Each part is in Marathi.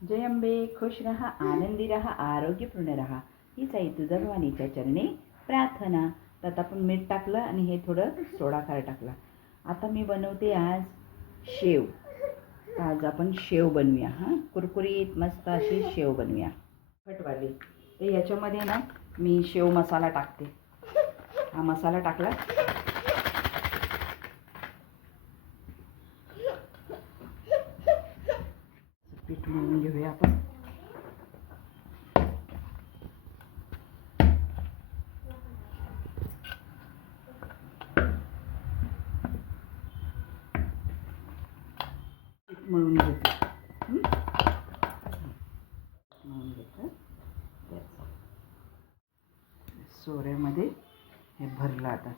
जय अंबे खुश रहा आनंदी रहा आरोग्यपूर्ण रहा हीच आहे तुझ्या भवानीच्या चरणी प्रार्थना. त्यात आपण मीठ टाकलं आणि हे थोडं सोडाकार टाकला. आता मी बनवते आज शेव. आज आपण शेव बनवूया हां? कुरकुरीत मस्त अशी शेव बनवूया. खटवाली तर याच्यामध्ये ना मी शेव मसाला टाकते. हा मसाला टाकला पीठ मळून घेऊया आपण पीठ मळून घेतो. मळून घेतो. त्याचं. सोऱ्यामध्ये हे भरलं आता.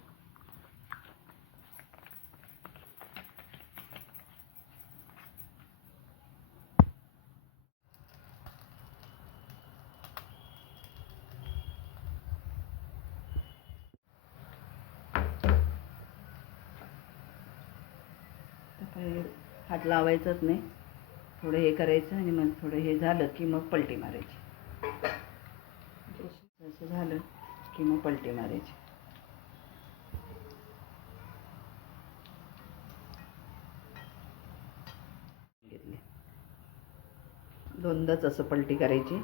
तर काही हात लावायचंच नाही. थोडं हे करायचं आणि मग थोडं हे झालं की मग पलटी मारायची. असं झालं की मग पलटी मारायची. घेतली. दोनदाच असं पलटी करायची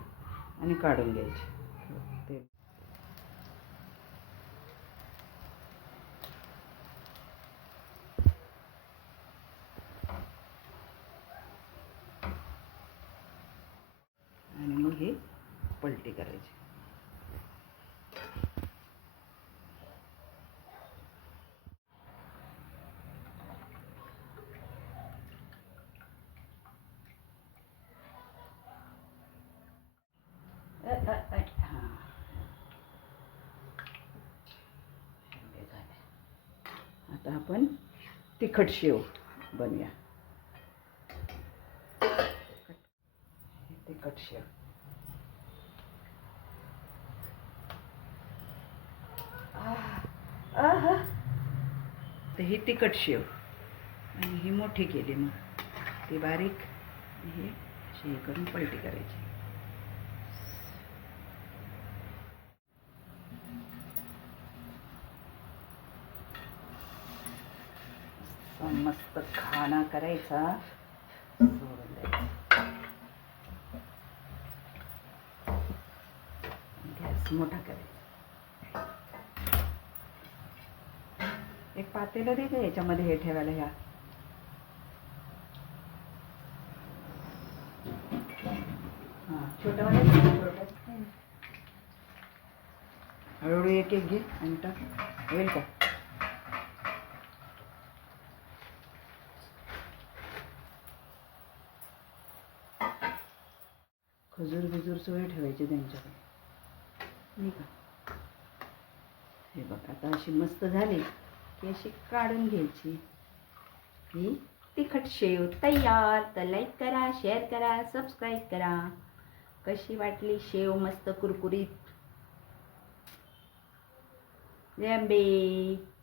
आणि काढून घ्यायची ते आणि मग हे पलटी करायची. आता आपण तिखट शेव बनूया तिखट शेव आह, आहा. तर ही तिखट शेव. आणि ही मोठी केली मग. ती बारीक. हे अशी हे करून पलटी करायची. मस्त खाना करायचा. सोडून द्यायचा. गॅस मोठा करायचा. एक पातेलं दे का याच्यामध्ये हे ठेवायला ह्या. छोटं छोटं. हळूहळू एक एक घे आणि टाक. होईल का? खजूर बिजूर सोय ठेवायची त्यांच्याकडे. नाही का? हे बघ आता अशी मस्त झाली. की अशी काढून घ्यायची. ही तिखट शेव तयार. तर लाईक करा शेअर करा सबस्क्राईब करा. कशी वाटली शेव मस्त कुरकुरीत? जय अंबे